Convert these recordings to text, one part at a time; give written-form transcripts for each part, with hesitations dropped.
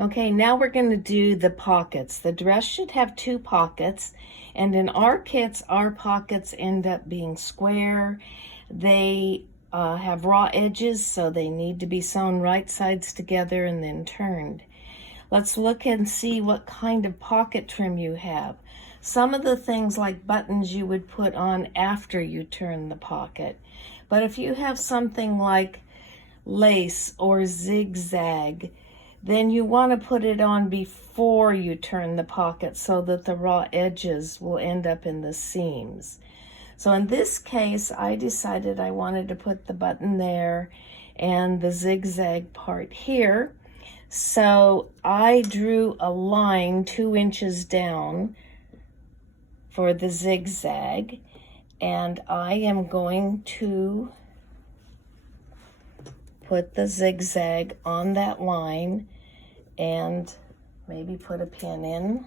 Okay, now we're going to do the pockets. The dress should have 2 pockets, and in our kits, our pockets end up being square. They have raw edges, so they need to be sewn right sides together and then turned. Let's look and see what kind of pocket trim you have. Some of the things like buttons you would put on after you turn the pocket. But if you have something like lace or zigzag, then you want to put it on before you turn the pocket so that the raw edges will end up in the seams. So in this case, I decided I wanted to put the button there and the zigzag part here. So I drew a line 2 inches down for the zigzag, and I am going to put the zigzag on that line and maybe put a pin in.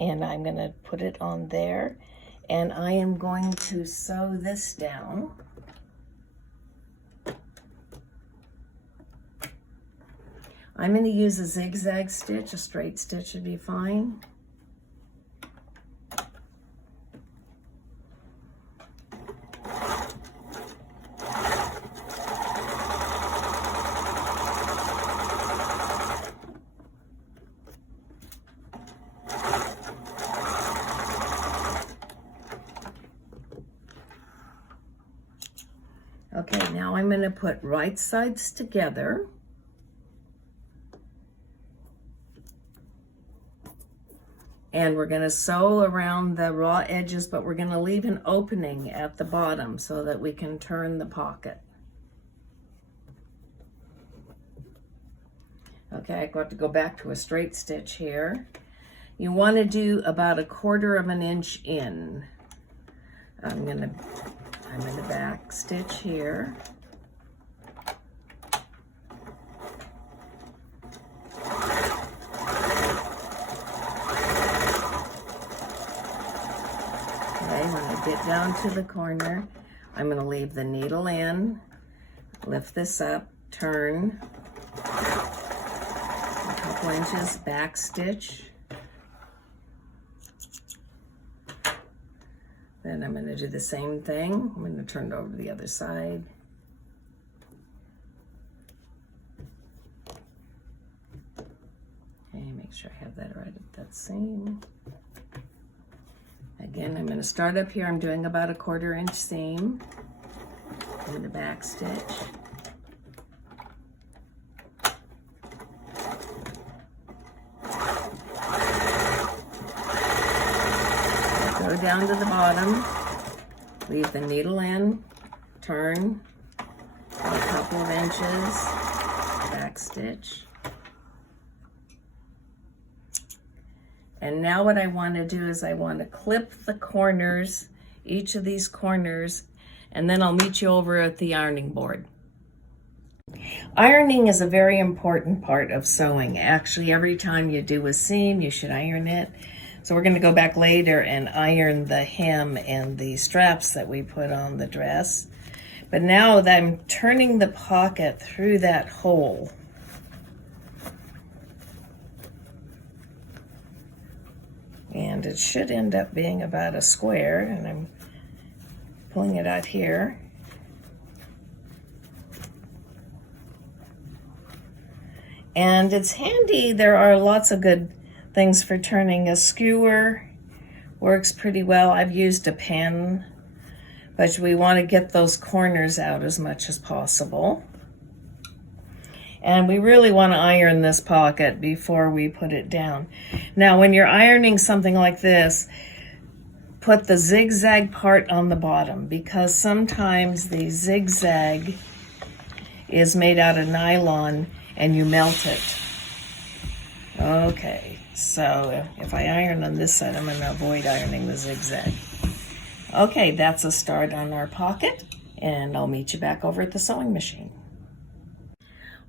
And I'm going to put it on there, and I am going to sew this down. I'm going to use a zigzag stitch. A straight stitch would be fine. Okay, now I'm going to put right sides together. And we're going to sew around the raw edges, but we're going to leave an opening at the bottom so that we can turn the pocket. Okay, I've got to go back to a straight stitch here. You want to do about 1/4 of an inch in. I'm in the back stitch here. Okay, when I get down to the corner, I'm going to leave the needle in, lift this up, turn a couple inches, back stitch. Then I'm going to do the same thing. I'm going to turn it over to the other side. Okay, make sure I have that right at that seam. Again, I'm going to start up here. I'm doing about 1/4 inch seam in the back stitch. Go down to the bottom, leave the needle in, turn a couple of inches, back stitch. And now what I want to do is I want to clip the corners, each of these corners, and then I'll meet you over at the ironing board. Ironing is a very important part of sewing. Actually, every time you do a seam, you should iron it. So we're going to go back later and iron the hem and the straps that we put on the dress. But now that I'm turning the pocket through that hole, and it should end up being about a square, and I'm pulling it out here. And it's handy. There are lots of good things for turning. A skewer works pretty well. I've used a pen, but we want to get those corners out as much as possible. And we really want to iron this pocket before we put it down. Now, when you're ironing something like this, put the zigzag part on the bottom, because sometimes the zigzag is made out of nylon and you melt it. Okay, so if I iron on this side, I'm going to avoid ironing the zigzag. Okay, that's a start on our pocket, and I'll meet you back over at the sewing machine.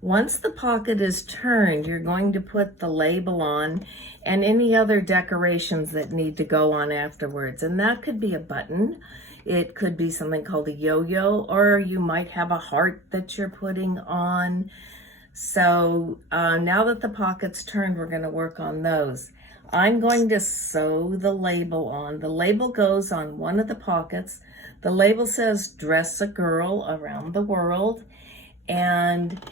Once the pocket is turned, you're going to put the label on and any other decorations that need to go on afterwards. And that could be a button. It could be something called a yo-yo, or you might have a heart that you're putting on. So now that the pocket's turned, we're going to work on those. I'm going to sew the label on. The label goes on one of the pockets. The label says dress a girl around the world, and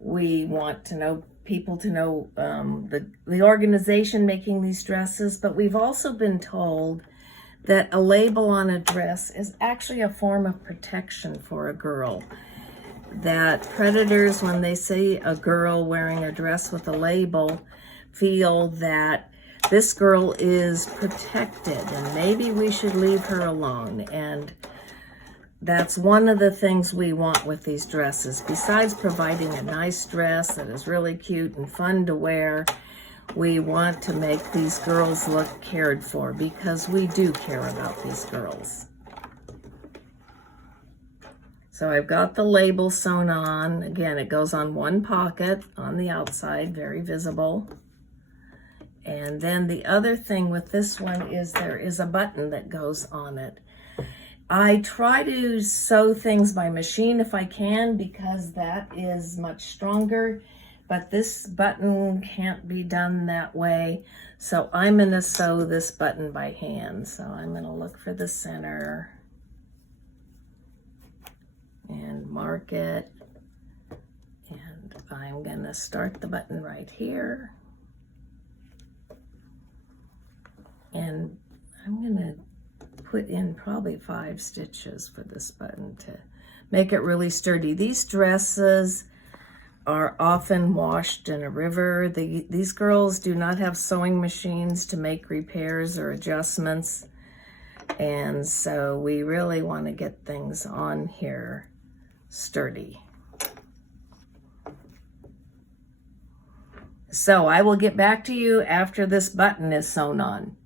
we want to know people to know the organization making these dresses, but we've also been told that a label on a dress is actually a form of protection for a girl. That predators, when they see a girl wearing a dress with a label, feel that this girl is protected and maybe we should leave her alone. And that's one of the things we want with these dresses. Besides providing a nice dress that is really cute and fun to wear, we want to make these girls look cared for, because we do care about these girls. So I've got the label sewn on. Again, it goes on one pocket on the outside, very visible. And then the other thing with this one is there is a button that goes on it. I try to sew things by machine if I can, because that is much stronger, but this button can't be done that way. So I'm going to sew this button by hand. So I'm going to look for the center and mark it. And I'm going to start the button right here. And I'm going to put in probably 5 stitches for this button to make it really sturdy. These dresses are often washed in a river. These girls do not have sewing machines to make repairs or adjustments, and so we really want to get things on here sturdy. So I will get back to you after this button is sewn on.